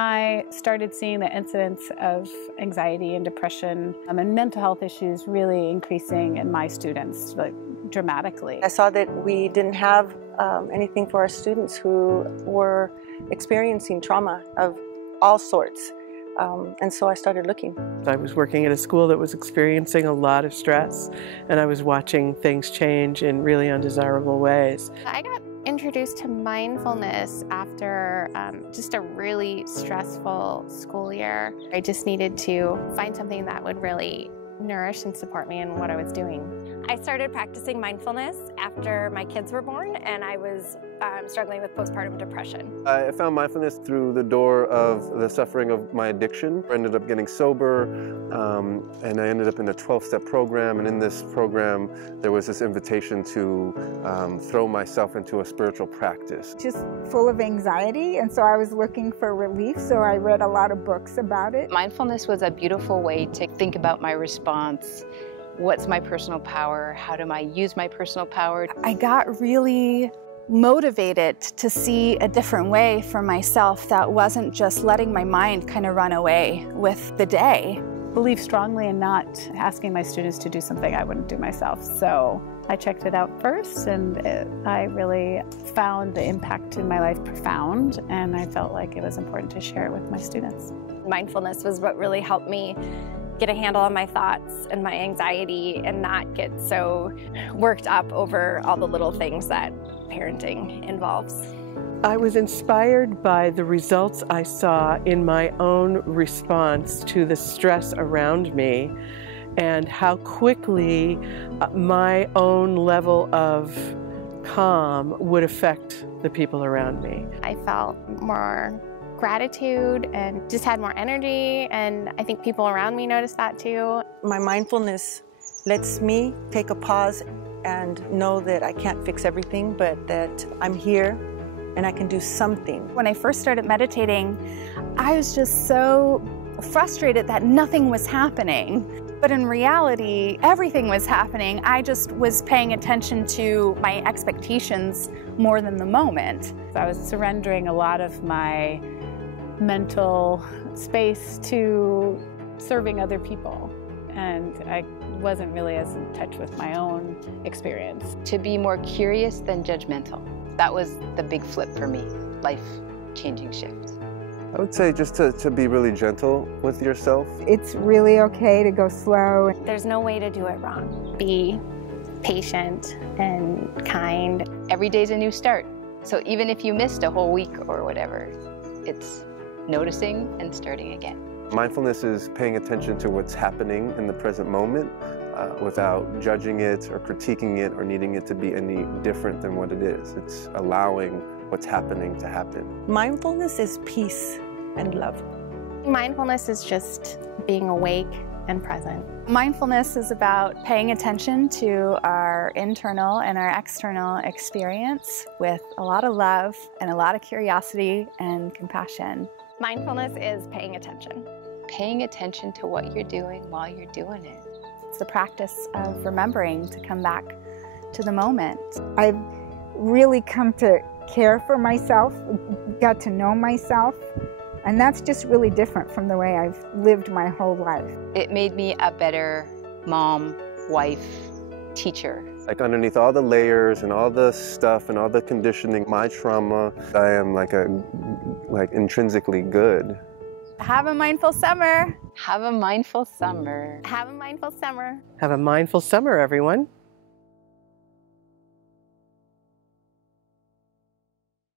I started seeing the incidence of anxiety and depression and mental health issues really increasing in my students, like dramatically. I saw that we didn't have anything for our students who were experiencing trauma of all sorts. And so I started looking. I was working at a school that was experiencing a lot of stress, and I was watching things change in really undesirable ways. I got introduced to mindfulness after just a really stressful school year. I just needed to find something that would really nourish and support me in what I was doing. I started practicing mindfulness after my kids were born, and I was struggling with postpartum depression. I found mindfulness through the door of the suffering of my addiction. I ended up getting sober, and I ended up in a 12-step program, and in this program there was this invitation to throw myself into a spiritual practice. Just full of anxiety, and so I was looking for relief, so I read a lot of books about it. Mindfulness was a beautiful way to think about my response. What's my personal power? How do I use my personal power? I got really motivated to see a different way for myself that wasn't just letting my mind kind of run away with the day. I believe strongly in not asking my students to do something I wouldn't do myself. So I checked it out first, and I really found the impact in my life profound, and I felt like it was important to share it with my students. Mindfulness was what really helped me get a handle on my thoughts and my anxiety and not get so worked up over all the little things that parenting involves. I was inspired by the results I saw in my own response to the stress around me and how quickly my own level of calm would affect the people around me. I felt more gratitude and just had more energy, and I think people around me noticed that too. My mindfulness lets me take a pause and know that I can't fix everything, but that I'm here and I can do something. When I first started meditating, I was just so frustrated that nothing was happening. But in reality, everything was happening. I just was paying attention to my expectations more than the moment. I was surrendering a lot of my mental space to serving other people, and I wasn't really as in touch with my own experience. To be more curious than judgmental. That was the big flip for me, life-changing shift. I would say just to be really gentle with yourself. It's really okay to go slow. There's no way to do it wrong. Be patient and kind. Every day's a new start. So even if you missed a whole week or whatever, it's noticing and starting again. Mindfulness is paying attention to what's happening in the present moment without judging it or critiquing it or needing it to be any different than what it is. It's allowing what's happening to happen. Mindfulness is peace and love. Mindfulness is just being awake and present. Mindfulness is about paying attention to our internal and our external experience with a lot of love and a lot of curiosity and compassion. Mindfulness is paying attention. Paying attention to what you're doing while you're doing it. It's the practice of remembering to come back to the moment. I've really come to care for myself, got to know myself, and that's just really different from the way I've lived my whole life. It made me a better mom, wife, teacher. Like underneath all the layers and all the stuff and all the conditioning, my trauma, I am like intrinsically good. Have a mindful summer. Have a mindful summer. Have a mindful summer. Have a mindful summer, everyone.